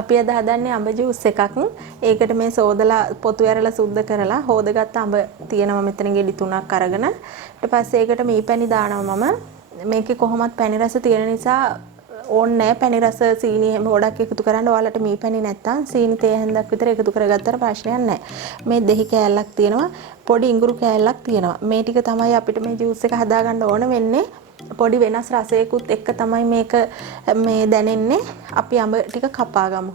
අපි අද හදන්නේ අඹ ජූස් එකක්. ඒකට මේ සෝදලා පොතු ඇරලා සුද්ධ කරලා හොදගත්ත අඹ තියෙනවා මෙතන ගෙඩි 3ක් අරගෙන. ඊට පස්සේ ඒකට මීපැණි දානවා මම. මේකේ කොහොමත් පැණි රස තියෙන නිසා ඕනේ නැහැ පැණි රස සීනි එහෙම ගොඩක් එකතු කරන්න. ඔයාලට මීපැණි නැත්තම් සීනි තේ හැන්දක් විතර එකතු කරගත්තට ප්‍රශ්නයක් නැහැ. මේ දෙහි කෑල්ලක් තියෙනවා. පොඩි ඉඟුරු කෑල්ලක් තියෙනවා. මේ ටික තමයි අපිට මේ ජූස් එක හදාගන්න ඕන වෙන්නේ. පොඩි වෙනස් රසයකුත් එක්ක තමයි මේක මේ දැනෙන්නේ. අපි අඹ ටික කපා ගමු.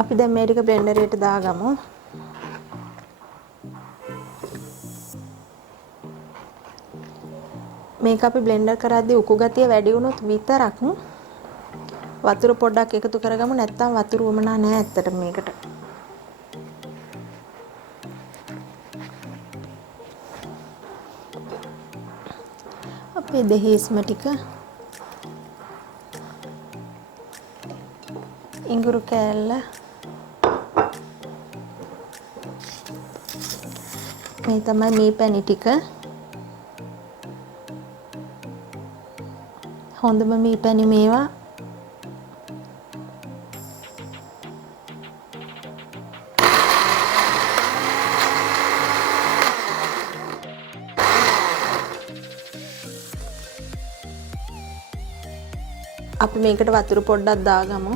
අපි දැන් මේ ටික බ්ලෙන්ඩරේට දාගමු. මේක අපි බ්ලෙන්ඩර් කරද්දී උකු ගතිය වැඩි වුණොත් විතරක් වතුර පොඩ්ඩක් එකතු කරගමු. නැත්නම් වතුර වමනා නැහැ ඇත්තට මේකට. අපේ දෙහිස්ම ටික ඉඟුරු කෑල්ල මේ තමයි මේ පැණි ටික. හොඳම මේ පැණි මේවා. අපි මේකට වතුර පොඩ්ඩක් දාගමු.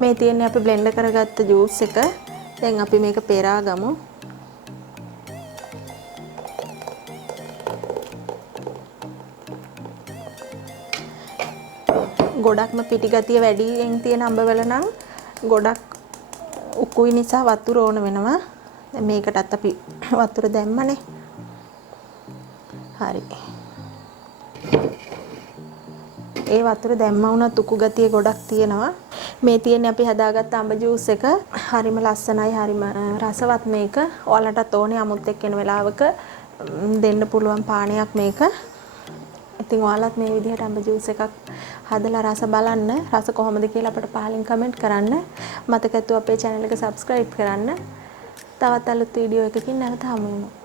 මේ තියෙන්නේ අපි බ්ලෙන්ඩ් කරගත්ත ජූස් එක. දැන් අපි මේක පෙරා ගමු. ගොඩක්ම පිටි ගතිය වැඩියෙන් තියෙන අඹවල නම් ගොඩක් උකුයි නිසා වතුර ඕන වෙනවා. දැන් මේකටත් අපි වතුර දැම්මනේ. හරි. ඒ වතුර දැම්මා වුණත් උකු ගතිය ගොඩක් තියෙනවා. මේ තියෙන්නේ අපි හදාගත්ත අඹ ජූස් එක. හරිම ලස්සනයි, හරිම රසවත් මේක. ඔයාලටත් ඕනේ අමුත් එක්ක එන වෙලාවක දෙන්න පුළුවන් පානයක් මේක. ඉතින් ඔයාලත් මේ විදිහට අඹ ජූස් එකක් හදලා රස බලන්න. රස කොහොමද කියලා අපිට පහලින් කමෙන්ට් කරන්න. මතක ඇතුව අපේ channel එක subscribe කරන්න. තවත් අලුත් වීඩියෝ එකකින් නැවත හමු වෙමු.